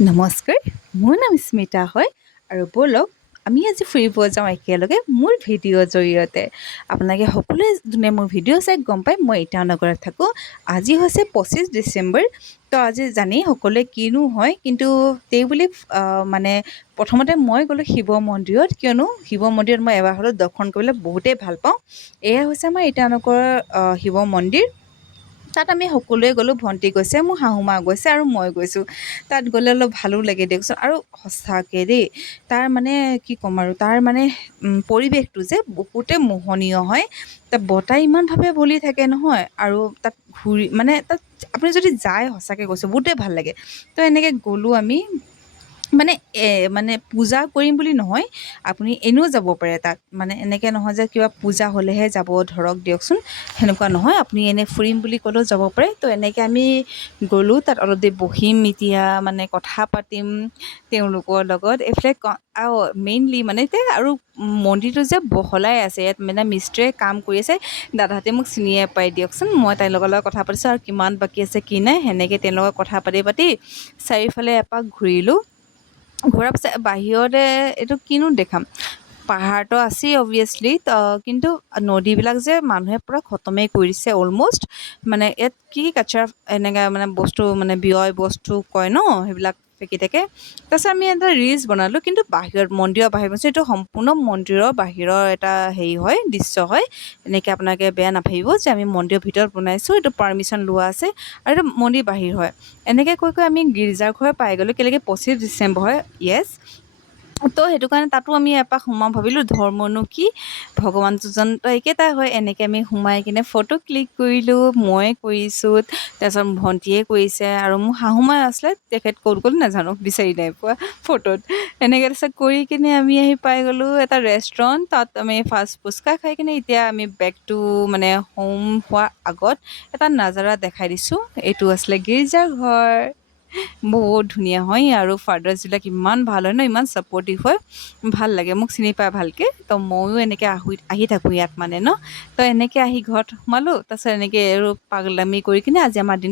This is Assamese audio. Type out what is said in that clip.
নমস্কাৰ, মোৰ নাম স্মিতা হয় আৰু ব'লক আমি আজি ফুৰিব যাওঁ একেলগে মোৰ ভিডিঅ'ৰ জৰিয়তে। আপোনালোকে সকলোৱে যোনে মোৰ ভিডিঅ' চাই গম পায় মই ইটানগৰত থাকোঁ। আজি হৈছে 25 ডিচেম্বৰ। তো আজি জানেই সকলোৱে কিনো হয়, কিন্তু তেওঁ বুলি মানে প্ৰথমতে মই গ'লোঁ শিৱ মন্দিৰত, কিয়নো শিৱ মন্দিৰত মই এবাৰ হ'লেও দৰ্শন কৰিবলৈ বহুতেই ভাল পাওঁ। এয়া হৈছে আমাৰ ইটানগৰৰ শিৱ মন্দিৰ। তাত আমি সকলোৱে গ'লোঁ, ভণ্টি গৈছে, মোৰ শাহুমা গৈছে আৰু মই গৈছোঁ। তাত গ'লে অলপ ভালো লাগে দিয়কচোন। আৰু সঁচাকৈ দেই, তাৰ মানে কি ক'ম আৰু, তাৰ মানে পৰিৱেশটো যে বহুতে মোহনীয় হয়। তাত বতাহ ইমানভাৱে বলি থাকে নহয়, আৰু তাত ঘূৰি মানে তাত আপুনি যদি যায়, সঁচাকৈ কৈছোঁ বহুতেই ভাল লাগে। তো এনেকৈ গ'লোঁ আমি, মানে মানে পূজা কৰিম বুলি নহয়, আপুনি এনেও যাব পাৰে তাত। মানে এনেকৈ নহয় যে কিবা পূজা হ'লেহে যাব ধৰক দিয়কচোন, সেনেকুৱা নহয়। আপুনি এনেই ফুৰিম বুলি ক'লেও যাব পাৰে। তো এনেকৈ আমি গ'লোঁ, তাত অলপ দেৰি বহিম, এতিয়া মানে কথা পাতিম তেওঁলোকৰ লগত। এইফালে আৰু মেইনলি মানে এতিয়া আৰু মন্দিৰটো যে বহলাই আছে, ইয়াত মানে মিস্ত্ৰীয়ে কাম কৰি আছে। দাদাহঁতে মোক চিনিয়ে পাই দিয়কচোন। মই তেওঁলোকৰ লগত কথা পাতিছোঁ আৰু কিমান বাকী আছে কি নাই, সেনেকৈ তেওঁলোকৰ কথা পাতি চাৰিওফালে এপাক ঘূৰিলোঁ। ঘূৰাৰ পিছত বাহিৰতে এইটো কিনো দেখাম, পাহাৰটো আছেই অবভিয়াছলি, কিন্তু নদীবিলাক যে মানুহে পূৰা খতমেই কৰি দিছে অলম'ষ্ট। মানে ইয়াত কি কালচাৰ এনেকৈ মানে বস্তু মানে ব্যয় বস্তু কয় ন, সেইবিলাক ফেকি থাকে। তাৰপিছত আমি এটা ৰিলচ বনালোঁ, কিন্তু বাহিৰত মন্দিৰৰ বাহিৰত বনাইছোঁ। এইটো সম্পূৰ্ণ মন্দিৰৰ বাহিৰৰ এটা হেৰি হয়, দৃশ্য হয়। এনেকৈ আপোনালোকে বেয়া নাভাবিব যে আমি মন্দিৰৰ ভিতৰত বনাইছোঁ, এইটো পাৰ্মিশ্যন লোৱা আছে আৰু এইটো মন্দিৰ বাহিৰ হয়। এনেকৈ কৈ আমি গীৰ্জাৰ ঘৰ পাই গ'লোঁ, কেলৈকে 25 ডিচেম্বৰ হয়, য়েছ। তো সেইটো কাৰণে তাতো আমি এপাক সোমাম, ভাবিলোঁ ধৰ্মনো কি, ভগৱান দুজনতো একেটাই হয়। এনেকৈ আমি সোমাই কিনে ফটো ক্লিক কৰিলোঁ, মই কৰিছোঁ, তাৰপিছত ভণ্টিয়ে কৰিছে আৰু মোৰ শাহুমাই আছিলে, তেখেত ক'ত গ'ল নাজানো, বিচাৰি নাই পোৱা ফটোত। এনেকৈ তাৰপিছত কৰি কিনে আমি আহি পাই গ'লোঁ এটা ৰেষ্টুৰেণ্ট। তাত আমি ফাৰ্ষ্ট ফুচকা খাই কিনে এতিয়া আমি বেক টু মানে হোম হোৱাৰ আগত এটা নাজাৰা দেখাই দিছোঁ। এইটো আছিলে গীৰ্জাৰ ঘৰ, বহুত ধুনীয়া হয় আৰু ফাদাৰ্ছবিলাক ইমান ভাল হয় ন, ইমান ছাপৰ্টিভ হয়, ভাল লাগে। মোক চিনি পায় ভালকৈ, তো ময়ো এনেকৈ আহি থাকোঁ ইয়াত মানে ন। তো এনেকৈ আহি ঘৰত সোমালোঁ, তাৰপিছত এনেকৈ আৰু পাগলামি কৰি কিনে আজি আমাৰ দিনটো